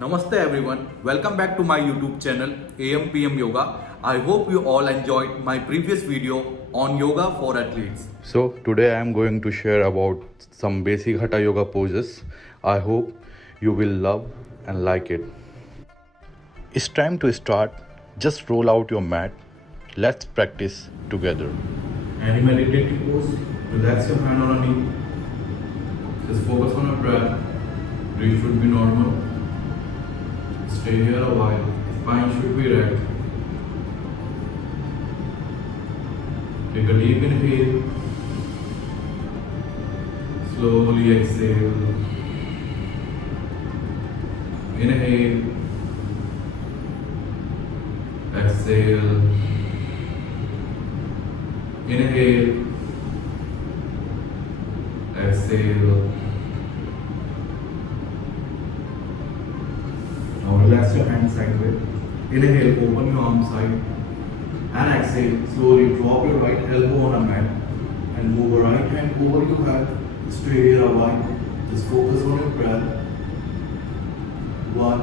Namaste everyone, welcome back to my YouTube channel AM/PM Yoga. I hope you all enjoyed my previous video on yoga for athletes. So today I am going to share about some basic Hatha yoga poses. I hope you will love and like it. It's time to start. Just roll out your mat. Let's practice together. Any meditative pose, relax your hand on a knee. Just focus on your breath. Breathe should be normal. Stay here a while. Spine should be erect. Take a deep inhale. Slowly exhale. Inhale. Exhale. Inhale. Exhale. Now relax your hands sideways. Inhale, open your arms side. And exhale, slowly drop your right elbow on a mat. And move your right hand over your head. Stay here a while. Just focus on your breath. 1,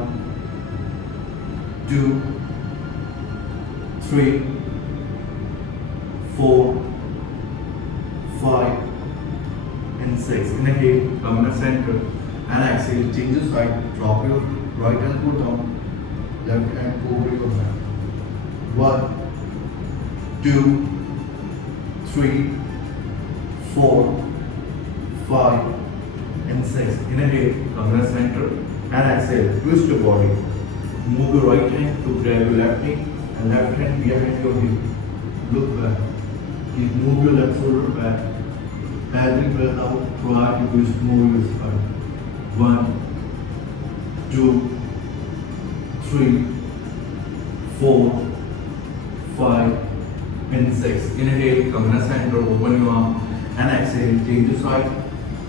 2, 3, 4, 5, and 6. Inhale, come in the center. And exhale, change your side. Drop your right elbow down. Left hand over your head. 1, 2, 3, 4, 5, and 6. Inhale, come in the center. And exhale, twist your body. Move your right hand to grab your left knee. And left hand behind your hip. Look back. Keep move your left shoulder back. Every breath out, try to twist more your spine. 1, 2, 3, 4, 5, and 6. Inhale, come in the center, open your arm. And exhale, change your side.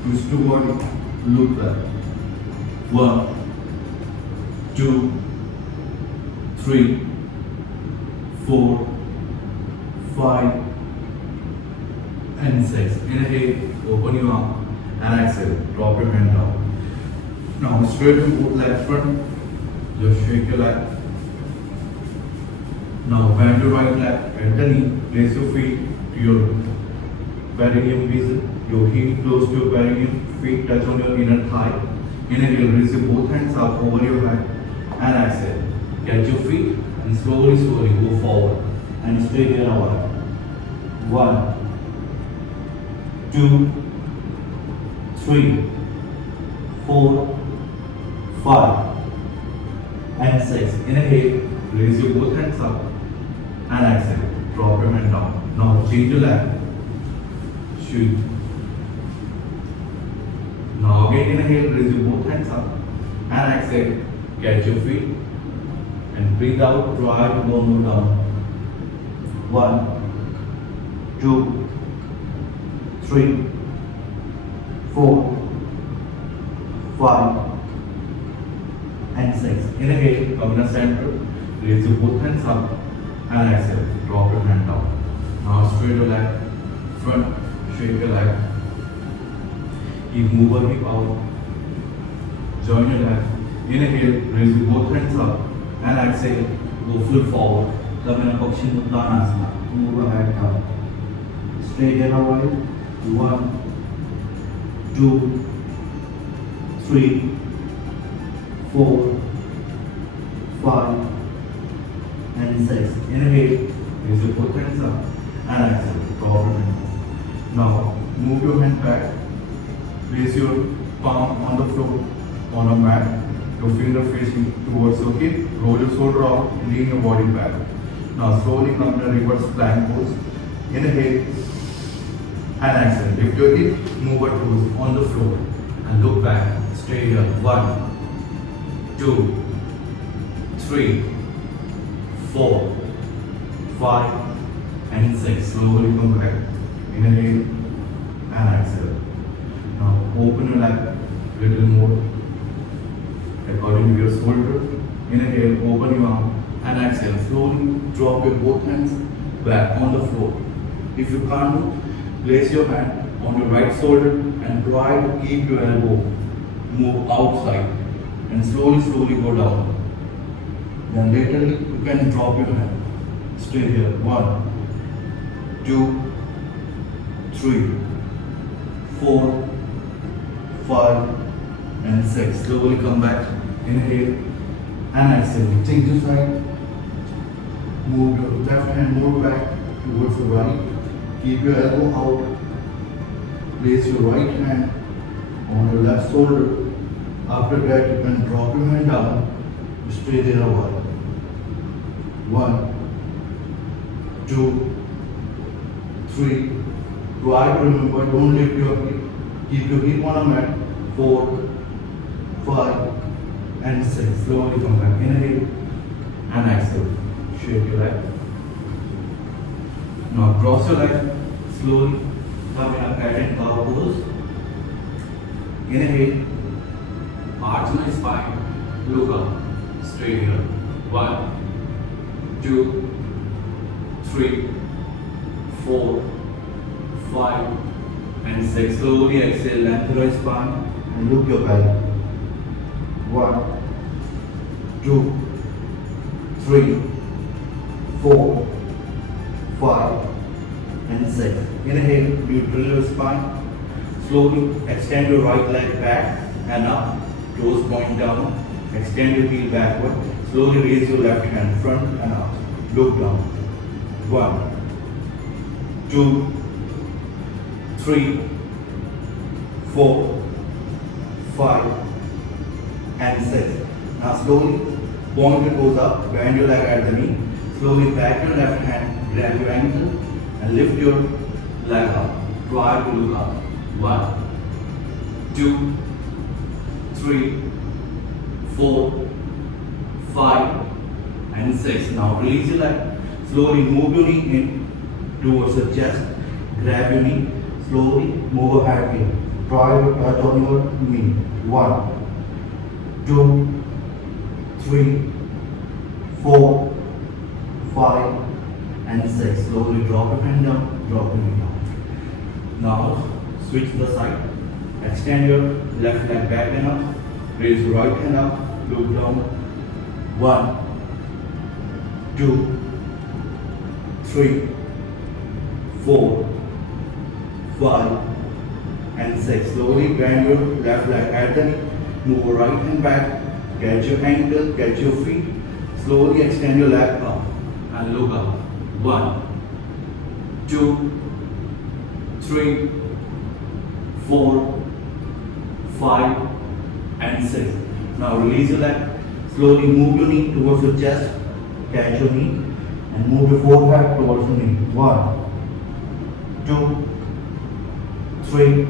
Twist your body. Look back. 1, 2, 3, 4, 5, and 6. Inhale, open your arm, and exhale, drop your hand down. Now straighten both legs front, just shake your leg. Now bend your right leg, bend the knee, place your feet to your perineum region, your heel close to your perineum, feet touch on your inner thigh. Inhale, raise your both hands up over your head, and exhale. Catch your feet and slowly go forward and stay here a while. 1, 2, 3, 4, 5, and 6. Inhale, raise your both hands up, and exhale. Drop your hand down. Now change your leg. Shoot. Now again inhale, raise your both hands up, and exhale. Catch your feet and breathe out. Try to go more down. 1, 2, 3, 4, 5, and 6. Inhale, come in the center. Raise your both hands up, and exhale. Drop your hand down. Now straight your leg front. Shake your leg. Keep move your hip out. Join your leg. Inhale, raise your both hands up, and exhale. Go full forward. Come in a Paschimottanasana. Move your head down. Stay here a while. 1, 2, 3, 4, 5, and 6. Inhale, raise your both hands up, and exhale. Drop your hand. Now move your hand back. Place your palm on the floor on a mat. Your finger facing towards your hip. Roll your shoulder out and lean your body back. Now slowly come in a reverse plank pose. Inhale and exhale. Lift your hip, move your toes on the floor and look back. Stay here. 1, 2, 3, 4, 5, and 6. Slowly come back. Inhale and exhale. Now open your leg a little more according to your shoulder. Inhale, open your arm, and exhale. Slowly drop your both hands back on the floor. If you can't do, place your hand on your right shoulder and try to keep your elbow move outside. and slowly go down. Then later you can drop your hand. Stay here. 1, 2, 3, 4, 5, and 6. Slowly come back. Inhale and exhale. Take this side. Move your left hand more back towards the right. Keep your elbow out. Place your right hand on your left shoulder. After that, you can drop your hand down. Stay there a while. 1, 2, 3. Try to remember, don't lift your hip. Keep your hip on a mat. 4, 5, and 6. Slowly come back. Inhale and exhale. Shake your leg. Now cross your leg. Slowly come in a cat and cow pose. Inhale. Arch my spine. Look up. Straight here. 1, 2, 3, 4, 5, and 6. Slowly exhale. Lengthen your spine and look your belly. 1, 2, 3, 4, 5, and 6. Inhale, neutral your spine. Slowly extend your right leg back and up. Toes point down. Extend your heel backward. Slowly raise your left hand front and up. Look down. 1, 2, 3, 4, 5, and 6. Now slowly point your toes up. Bend your leg at the knee. Slowly back your left hand. Grab your ankle and lift your leg up. Try to look up. 1, 2, 3, 4, 5, and 6. Now release your leg. Slowly move your knee in towards the chest. Grab your knee. Slowly move ahead here. Try to touch on your knee. 1, 2, 3, 4, 5, and 6. Slowly drop your hand down. Drop your knee down. Now switch the side. Extend your left leg back and up. Raise your right hand up. Look down. 1, 2, 3, 4, 5, and 6. Slowly bend your left leg at the knee. Move your right hand back. Catch your ankle. Catch your feet. Slowly extend your leg up and look up. 1, 2, 3, 4, 5, and 6. Now release your leg. Slowly move your knee towards your chest. Catch your knee and move your forehead towards your knee. 1, 2, 3,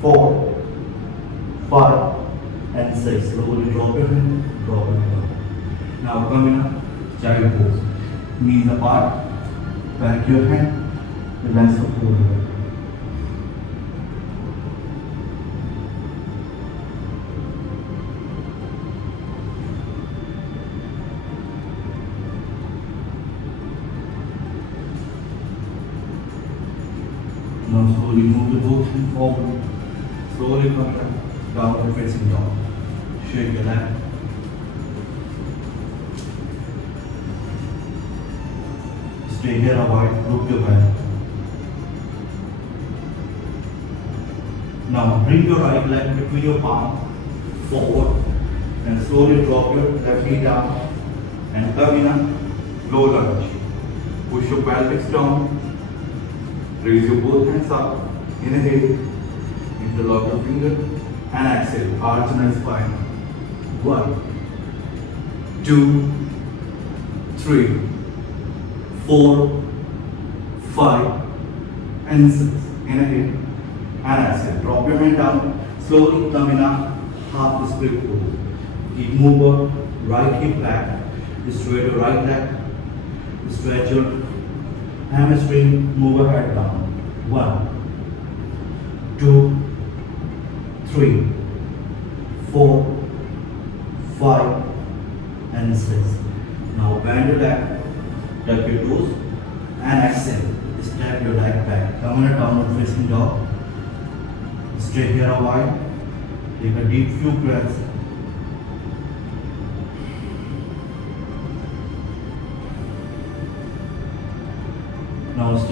4, 5, and 6. Slowly drop your hand. Drop your hand. Now come in a child pose. Knees apart. Back your hand. Relax your forehead. Now slowly move the both hands forward. Slowly come down, downward facing dog. Shake your leg. Stay here a while, look your back. Now bring your right leg between your palm forward and slowly drop your left knee down and come in a low lunge. Push your pelvis down. Raise your both hands up. Inhale. Interlock your finger and exhale. Arch and spine. 1, 2, 3, 4, 5, and 6. Inhale and exhale. Drop your hand down. Slowly come in a half split pose. Keep moving. Right hip back. Straight your right leg. Stretch your hamstring, move your head down. 1, 2, 3, 4, 5, and 6. Now bend your leg, tuck your toes, and exhale. Step your leg back. Come in a downward facing dog. Stay here a while. Take a deep few breaths.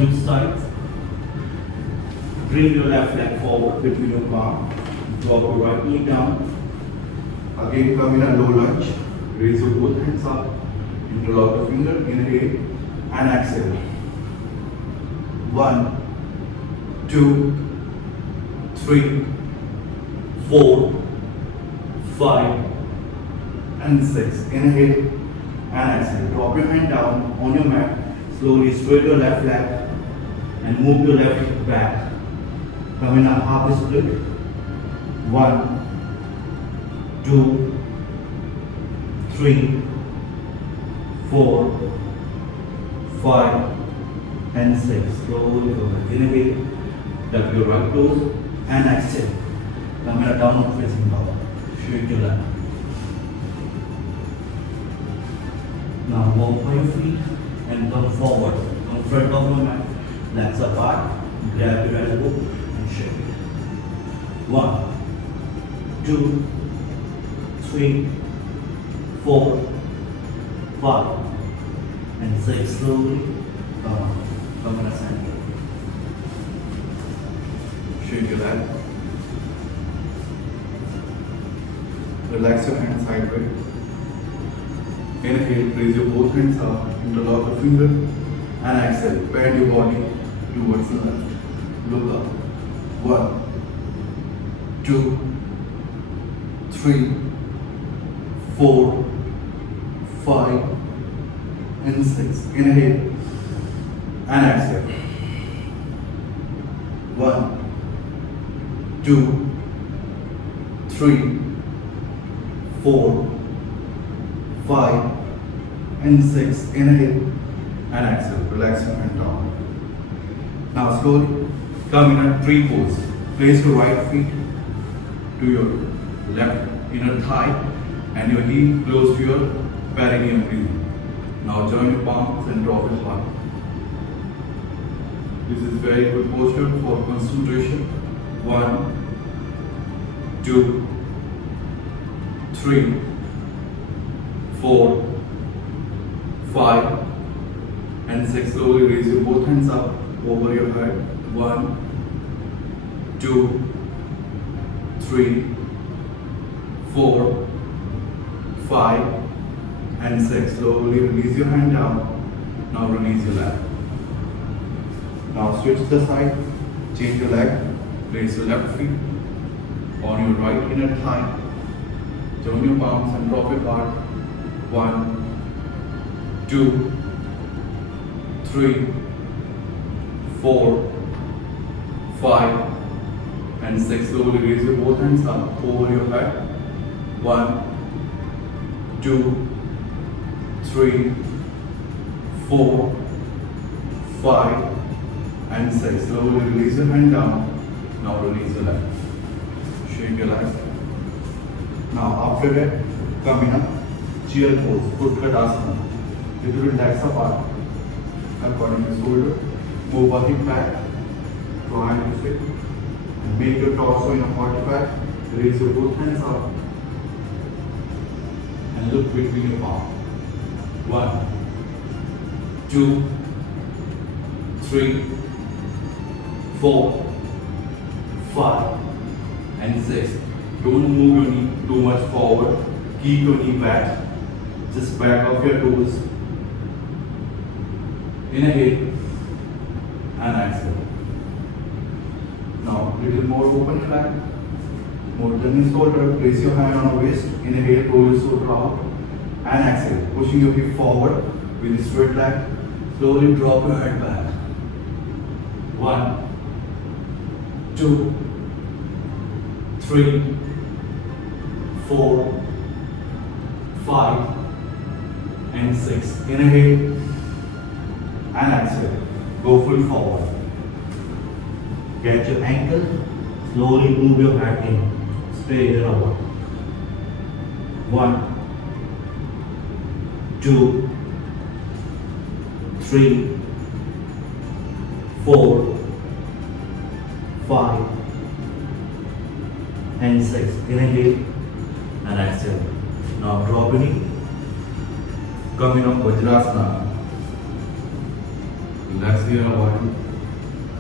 switch sides. Bring your left leg forward between your palm. Drop your right knee down. Again, come in a low lunge. Raise your both hands up. Interlock your finger. Inhale and exhale. 1, 2, 3, 4, 5, and 6. Inhale and exhale. Drop your hand down on your mat. Slowly straight your left leg and move your left hip back. Come in a half split. 1, 2, 3, 4, 5, and 6. Slowly go back. Inhale, tuck your right toes and exhale. Come in a downward facing dog. Shake your left. Now walk by your feet and come forward. Come front of your mat. Legs apart. Grab your elbow and shake it. 1, 2, 3, 4, 5, and 6. Slowly come in a center. Shake your leg. Relax your hands sideways. Inhale, raise your both hands up, interlock your finger, and exhale. Bend your body towards the left. Look up. 1, 2, 3, 4, 5, and 6. Inhale and exhale. 1, 2, 3, 4, 5, and 6. Inhale and exhale. Relax your hand down. Now slowly come in a tree pose. Place your right feet to your left inner thigh and your heel close to your perineum region. Now join your palms and drop it hard. This is very good posture for concentration. 1, 2, 3, 4, 5, and 6. Slowly raise your both hands up over your head. 1, 2, 3, 4, 5, and 6. Slowly release your hand down. Now release your leg. Now switch the side. Change your leg. Place your left feet on your right inner thigh. Join your palms and drop it hard. 1, 2, 3, 4, 5, and 6. Slowly raise your both hands up over your head. 1, 2, 3, 4, 5, and 6. Slowly release your hand down. Now release your leg. Shake your legs. Now after that, come in a chair pose, foot asana. Little bit legs apart, according to shoulder. Move a hip back, triangle sit, and make your torso in a 45. Raise your both hands up and look between your palms. 1, 2, 3, 4, 5, and 6. Don't move your knee too much forward. Keep your knee back. Just back off your toes. Inhale and exhale. Now little more open flat. More turn your shoulder. Place your hand on your waist. Inhale, roll your shoulder out. And exhale. Pushing your hip forward with a straight leg. Slowly drop your head back. 1, 2, 3, 4, 5, and 6. Inhale and exhale. Go full forward. Get your ankle. Slowly move your head in. Straight and over. 1, 2, 3, 4, 5, and 6. Inhale and exhale. Now drop your knee. Come in a Vajrasana. Let's hear about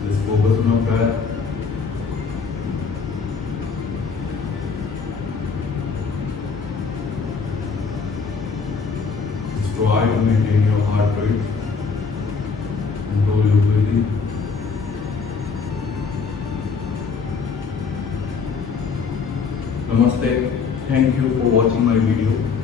this focus prayer. Just try to maintain your heart rate. Control your breathing. Namaste. Thank you for watching my video.